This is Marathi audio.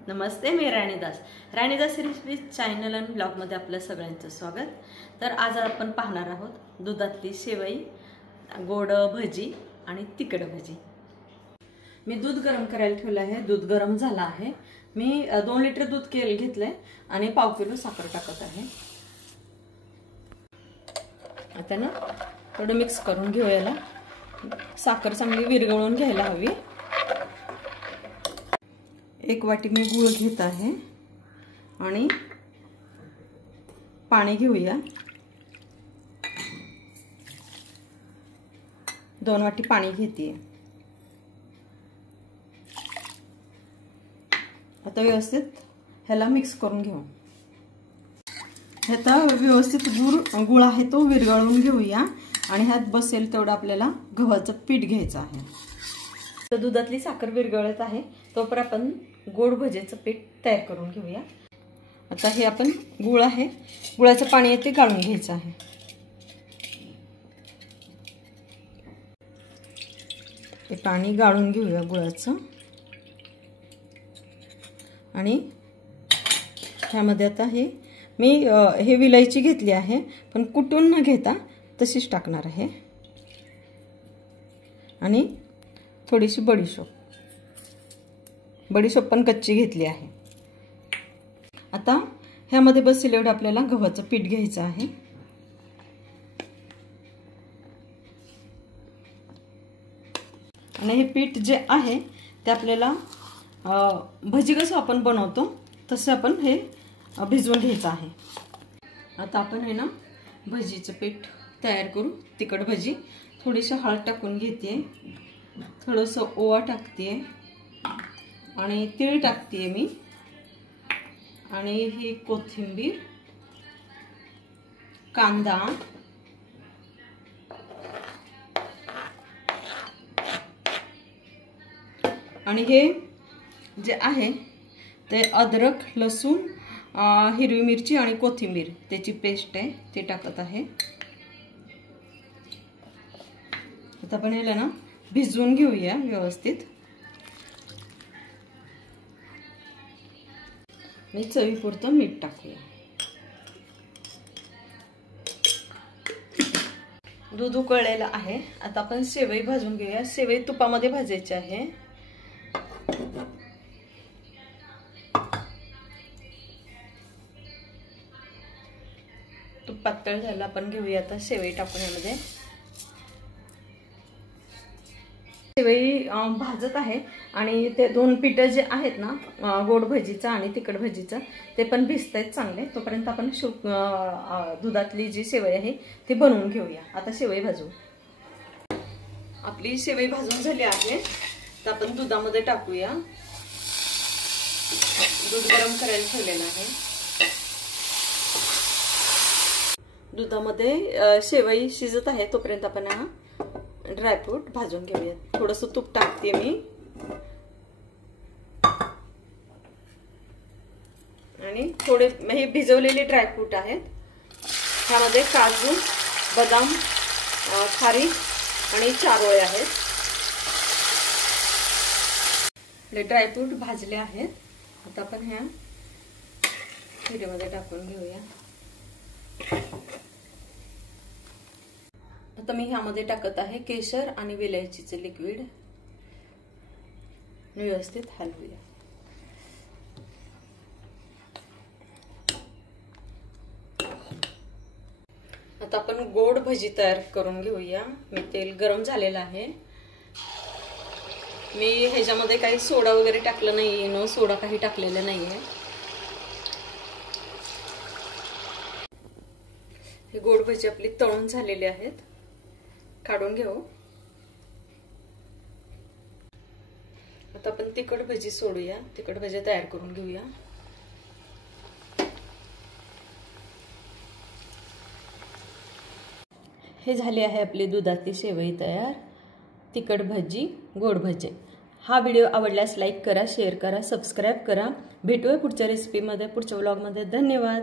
नमस्ते, मी राणीदास रेसिपी चॅनल आणि ब्लॉगमध्ये आपलं सगळ्यांचं स्वागत। तर आज आपण पाहणार आहोत दुधातली शेवई, गोड भजी आणि तिखट भजी। मी दूध गरम करायला ठेवलं आहे। दूध गरम झालं आहे। मी 2 लिटर दूध घेतलंय आणि पाव किलो साखर टाकत आहे। आता ना थोडं मिक्स करून घेऊ। याला साखर चांगली विरघळून घ्यायला हवी। 1 वाटी मी गूळ घेत आहे आणि पाणी घेऊया। 2 वाटी पाणी घेते। आता व्यवस्थित ह्याला मिक्स करून घेऊ। आता व्यवस्थित गूळ आहे तो विरघळून घेऊया आणि ह्यात बसेल तेवढं आपल्याला गव्हाचं पीठ घ्यायचं आहे। तर दुधातली साखर विरघळत आहे तोपर्यंत आपण गोड भजीचं पीठ तयार करून घेऊया। आता हे आपण गूळ आहे, गुळाचं पाणी येते गाळून घ्यायचं आहे। हे पाणी गाळून घेऊया गुळाचं आणि ह्यामध्ये आता हे विलायची घेतली आहे, पण कुटून न घेता तशीच टाकणार आहे आणि थोडीशी बडीशोप पण कच्ची घेतली आहे। आता ह्यामध्ये बसेल एवढं आपल्याला गव्हाचं पीठ घ्यायचं आहे आणि हे पीठ जे आहे ते आपल्याला भजी कसं आपण बनवतो तसं आपण हे भिजवून घ्यायचं आहे। आता आपण हे ना भजीचं पीठ तयार करू। तिखट भजी थोडीशी हळद टाकून घेते, थोडंसं ओवा टाकते आणि तीळ टाकते मी आणि ही कोथिंबीर, कांदा आणि हे जे आहे ते अद्रक, लसूण, हिरवी मिरची आणि कोथिंबीर त्याची पेस्ट आहे ते टाकत आहे। आता आपण ह्याला ना भिजवून घेऊया व्यवस्थित आणि चवीपुरतं मीठ टाकूया। दूध उकळलेलं आहे। आता आपण शेवई भाजून घेऊया। शेवई तुपामध्ये भाजायची आहे। तूप पातळ झालं, आपण घेऊया आता शेवई टाकून यामध्ये। शेवई भाजत आहे आणि ते 2 पीठ जे आहेत ना गोड भजीचं आणि तिखट भजीचं ते पण भिजतायत चांगले। तोपर्यंत आपण दुधातली जी शेवई आहे ती बनवून घेऊया। आता शेवई भाजू। आपली शेवई भाजून झाली आहे तर आपण दुधामध्ये टाकूया। दूध गरम करायला ठेवलेलं आहे। दुधामध्ये शेवई शिजत आहे तोपर्यंत आपण ड्रायफ्रूट भाजून घेऊया। थोडंसं तूप टाकते मी आणि थोडे हे भिजवलेले ड्रायफ्रूट आहेत। ह्यामध्ये काजू, बदाम, खारीक आणि चारोळे आहेत। आपले ड्रायफ्रूट भाजले आहेत। आता आपण ह्या खिरीमध्ये टाकून घेऊया। आता मी ह्यामध्ये टाकत आहे केशर आणि विलायचीचे लिक्विड। व्यवस्थित हलवूया। आता आपण गोड भजी तयार करून घेऊया। मी तेल गरम झालेलं आहे। मी ह्याच्यामध्ये काही सोडा वगैरे टाकलं नाहीये, नो सोडा काही टाकलेलं नाहीये। हे गोड भजी आपली तळून झालेली आहेत, काढून घेऊ। आता आपण तिखट भजी सोडूया। तिखट भजी तयार करून घेऊया। हे झाले आहे आपली दुधातली शेवई तयार, तिखट भजी, गोड भजी। हा व्हिडिओ आवडल्यास लाईक करा, शेअर करा, सबस्क्राईब करा। भेटूया पुढच्या रेसिपीमध्ये, पुढच्या व्लॉगमध्ये। धन्यवाद।